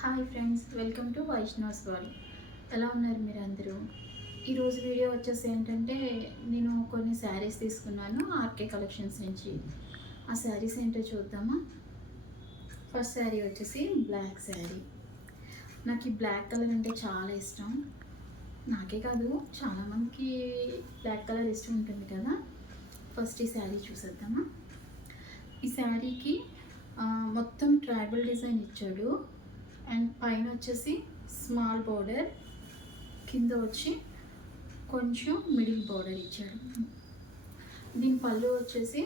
Hi friends, welcome to Vaishnav's world. ఎలా ఉన్నారు మీరు అందరూ? ఈరోజు వీడియో వచ్చేసి ఏంటంటే, నేను కొన్ని శారీస్ తీసుకున్నాను ఆర్కే కలెక్షన్స్ నుంచి. ఆ శారీస్ ఏంటో చూద్దామా. ఫస్ట్ శారీ వచ్చేసి బ్లాక్ శారీ. నాకు ఈ బ్లాక్ కలర్ అంటే చాలా ఇష్టం. నాకే కాదు, చాలామందికి బ్లాక్ కలర్ ఇష్టం ఉంటుంది కదా. ఫస్ట్ ఈ శారీ చూసేద్దామా. ఈ శారీకి మొత్తం ట్రైబల్ డిజైన్ ఇచ్చాడు. అండ్ పైన వచ్చేసి స్మాల్ బోర్డర్, కింద వచ్చి కొంచెం మిడిల్ బోర్డర్ ఇచ్చాడు. దీని పళ్ళు వచ్చేసి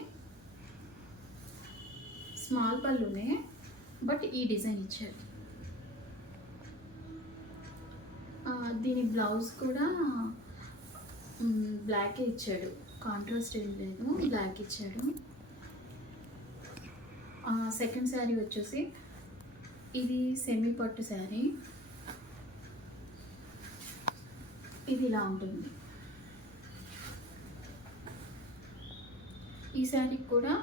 స్మాల్ పళ్ళునే, బట్ ఈ డిజైన్ ఇచ్చాడు. దీని బ్లౌజ్ కూడా బ్లాకే ఇచ్చాడు, కాంట్రాస్ట్ ఏం లేదు, బ్లాక్ ఇచ్చాడు. సెకండ్ శారీ వచ్చేసి ఇది సెమీ పట్టు శారీ. ఇది ఇలా ఉంటుంది. ఈ శారీకి కూడా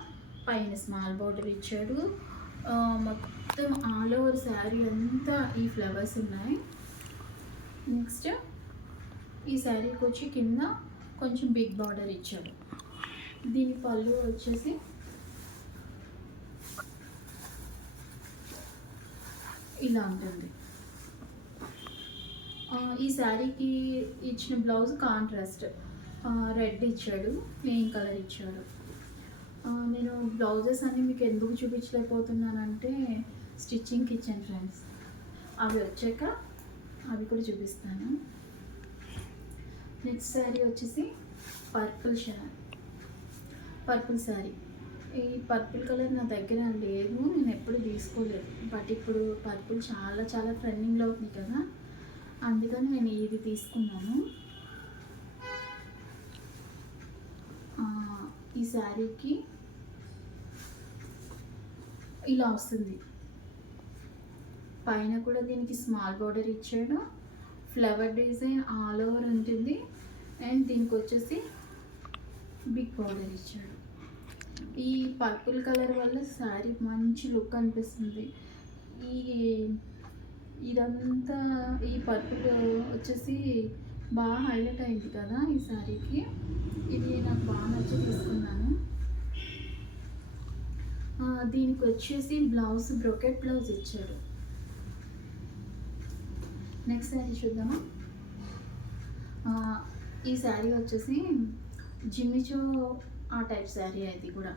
పైన స్మాల్ బార్డర్ ఇచ్చాడు. మొత్తం ఆల్ ఓవర్ శారీ అంతా ఈ ఫ్లవర్స్ ఉన్నాయి. నెక్స్ట్ ఈ శారీకి వచ్చి కింద కొంచెం బిగ్ బార్డర్ ఇచ్చాడు. దీని పళ్ళు వచ్చేసి ఇలా ఉంటుంది. ఈ శారీకి ఇచ్చిన బ్లౌజ్ కాంట్రాస్ట్ రెడ్ ఇచ్చాడు, ప్లెయిన్ కలర్ ఇచ్చాడు. నేను బ్లౌజెస్ అన్నీ మీకు ఎందుకు చూపించలేకపోతున్నానంటే స్టిచ్చింగ్కి ఇచ్చాను ఫ్రెండ్స్. అవి వచ్చాక అవి కూడా చూపిస్తాను. నెక్స్ట్ శారీ వచ్చేసి పర్పుల్ శారీ. ఈ పర్పుల్ కలర్ నా దగ్గర లేదు, నేను ఎప్పుడు తీసుకోలేదు. బట్ ఇప్పుడు పర్పుల్ చాలా చాలా ట్రెండింగ్లో అవుతుంది కదా, అందుకని నేను ఇది తీసుకున్నాను. ఈ శారీకి ఇలా వస్తుంది. పైన కూడా దీనికి స్మాల్ బార్డర్ ఇచ్చాడు, ఫ్లవర్ డిజైన్ ఆల్ ఓవర్ ఉంటుంది. అండ్ దీనికి వచ్చేసి బిగ్ బార్డర్ ఇచ్చాడు. ఈ పర్పుల్ కలర్ వల్ల శారీ మంచి లుక్ అనిపిస్తుంది. ఇదంతా ఈ పర్పుల్ వచ్చేసి బాగా హైలైట్ అయింది కదా ఈ శారీకి. ఇది నాకు బాగా నచ్చి తీసుకున్నాను. దీనికి వచ్చేసి బ్లౌజ్ బ్రోకెట్ బ్లౌజ్ ఇచ్చారు. నెక్స్ట్ శారీ చూద్దామా. ఈ శారీ వచ్చేసి జిమ్మిచో ఆ టైప్ శారీ. అది కూడా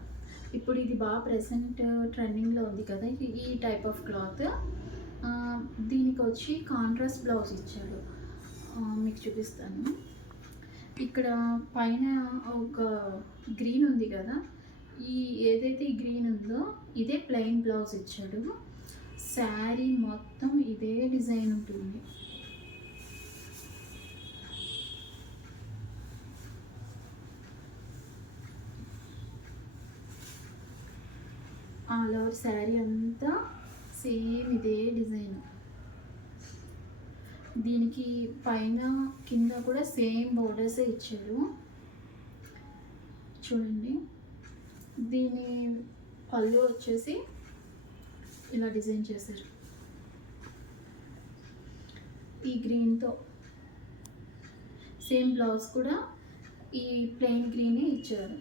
ఇప్పుడు ఇది బాగా ప్రెసెంట్ ట్రెండింగ్లో ఉంది కదా ఈ టైప్ ఆఫ్ క్లాత్. దీనికి వచ్చి కాంట్రాస్ట్ బ్లౌజ్ ఇచ్చాడు, మీకు చూపిస్తాను. ఇక్కడ పైన ఒక గ్రీన్ ఉంది కదా, ఏదైతే ఈ గ్రీన్ ఉందో ఇదే ప్లెయిన్ బ్లౌజ్ ఇచ్చాడు. శారీ మొత్తం ఇదే డిజైన్ ఉంటుంది. ఆల్ ఓవర్ శారీ అంతా సేమ్ ఇదే డిజైన్. దీనికి పైన కింద కూడా సేమ్ బోర్డర్సే ఇచ్చాడు. చూడండి, దీని పళ్ళు వచ్చేసి ఇలా డిజైన్ చేశారు ఈ గ్రీన్తో. సేమ్ బ్లౌజ్ కూడా ఈ ప్లెయిన్ గ్రీనే ఇచ్చారు.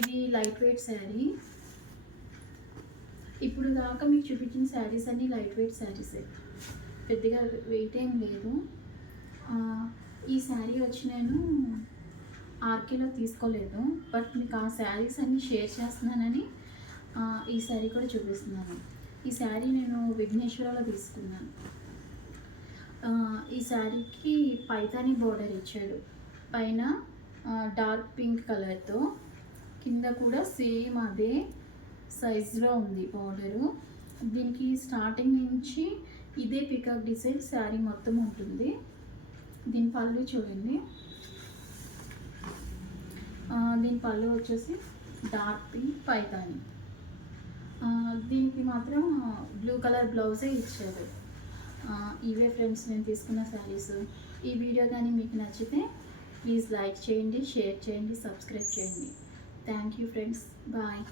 ఇది లైట్ వెయిట్ శారీ. ఇప్పుడు దాకా మీకు చూపించిన శారీస్ అన్నీ లైట్ వెయిట్ శారీసే, పెద్దగా వెయిట్ ఏం లేదు. ఈ శారీ వచ్చి నేను ఆర్కేలో తీసుకోలేదు, బట్ మీకు ఆ శారీస్ అన్నీ షేర్ చేస్తున్నానని ఈ శారీ కూడా చూపిస్తున్నాను. ఈ శారీ నేను విఘ్నేశ్వరలో తీసుకున్నాను. ఈ శారీకి పైతాని బోర్డర్ ఇచ్చాడు. పైన డార్క్ పింక్ కలర్తో, కింద కూడా సేమ్ అదే సైజులో ఉంది బార్డరు. దీనికి స్టార్టింగ్ నుంచి ఇదే పికాక్ డిజైన్ శారీ మొత్తం ఉంటుంది. దీని పళ్ళు చూడండి. దీని పళ్ళు వచ్చేసి డార్క్ పింక్ పైతాని. దీనికి మాత్రం బ్లూ కలర్ బ్లౌజే ఇచ్చారు. ఇవే ఫ్రెండ్స్ నేను తీసుకున్న శారీస్. ఈ వీడియో కానీ మీకు నచ్చితే ప్లీజ్ లైక్ చేయండి, షేర్ చేయండి, సబ్స్క్రైబ్ చేయండి. Thank you friends, bye.